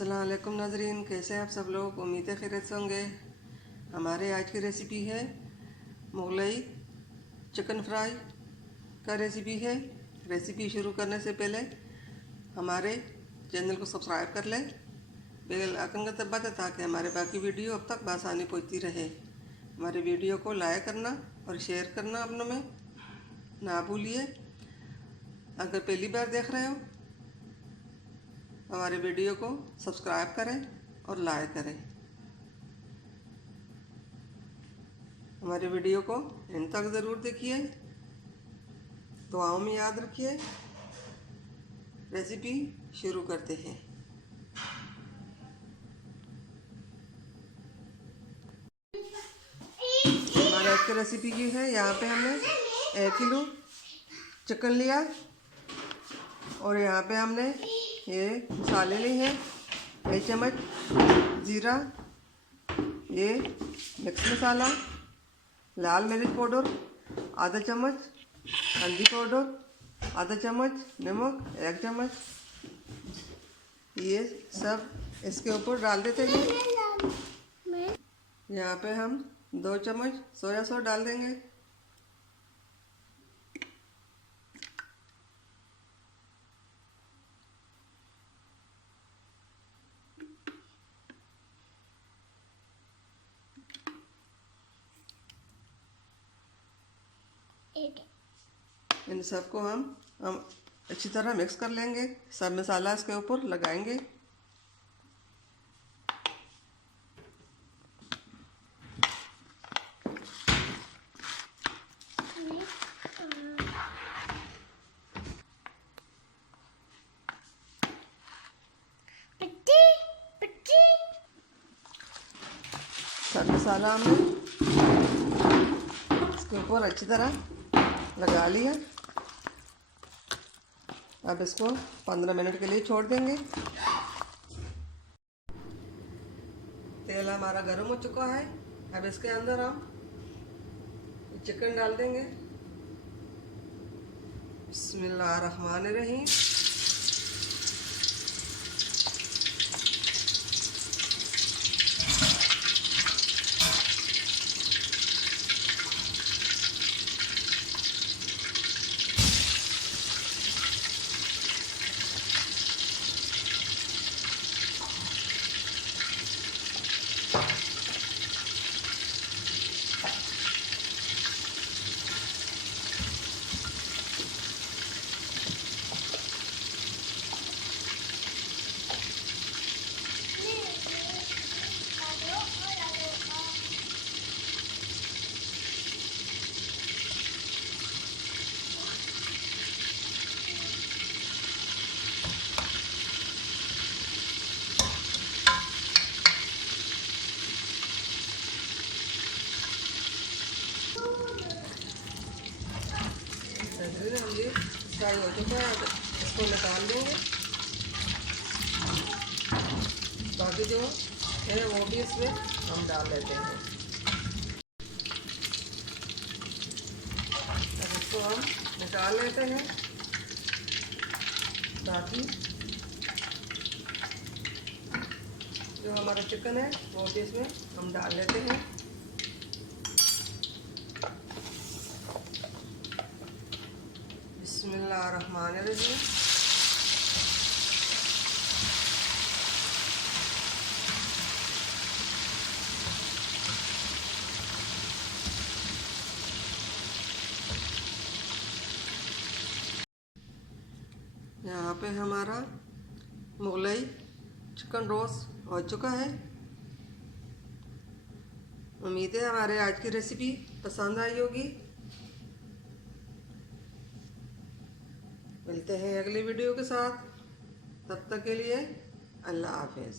अस्सलाम वालेकुम नाज़रीन, कैसे हैं आप सब लोग। उम्मीद है खैरियत से होंगे। हमारे आज की रेसिपी है मुगलई चिकन फ्राई का रेसिपी है। रेसिपी शुरू करने से पहले हमारे चैनल को सब्सक्राइब कर लें, बेल आइकन का दबा दें ताकि हमारे बाकी वीडियो अब तक आसानी पहुंचती रहे। हमारे वीडियो को लाइक करना और शेयर करना अपनों में ना भूलिए। अगर पहली बार देख रहे हो हमारे वीडियो को सब्सक्राइब करें और लाइक करें। हमारे वीडियो को एंड तक ज़रूर देखिए, दुआओं में याद रखिए। रेसिपी शुरू करते हैं। हमारे आज की रेसिपी ये है। यहाँ पे हमने 1 किलो चिकन लिया और यहाँ पे हमने ये मसाले लिए हैं। 1 चम्मच जीरा, ये मिक्स मसाला, लाल मिर्च पाउडर आधा चम्मच, हल्दी पाउडर आधा चम्मच, नमक 1 चम्मच, ये सब इसके ऊपर डाल देते हैं। यहाँ पे हम 2 चम्मच सोया सॉस डाल देंगे। इन सबको हम अच्छी तरह मिक्स कर लेंगे। सब मसाला इसके ऊपर लगाएंगे। सब मसाला हमने इसके ऊपर अच्छी तरह लगा लिया। अब इसको 15 मिनट के लिए छोड़ देंगे। तेल हमारा गर्म हो चुका है। अब इसके अंदर हम चिकन डाल देंगे। बिस्मिल्लाहिर्रहमानिर्रहीम। ये फ्राई हो चुका है। इसको निकाल देंगे। बाकी जो है वो भी इसमें हम डाल लेते हैं। अब इसको हम निकाल लेते हैं। बाकी जो हमारा चिकन है वो भी इसमें हम डाल लेते हैं। बिस्मिल्लाहिर्रहमानिर्रहीम। यहाँ पे हमारा मुगलई चिकन रोस्ट हो चुका है। उम्मीद है हमारे आज की रेसिपी पसंद आई होगी। मिलते हैं अगली वीडियो के साथ। तब तक के लिए अल्लाह हाफिज़।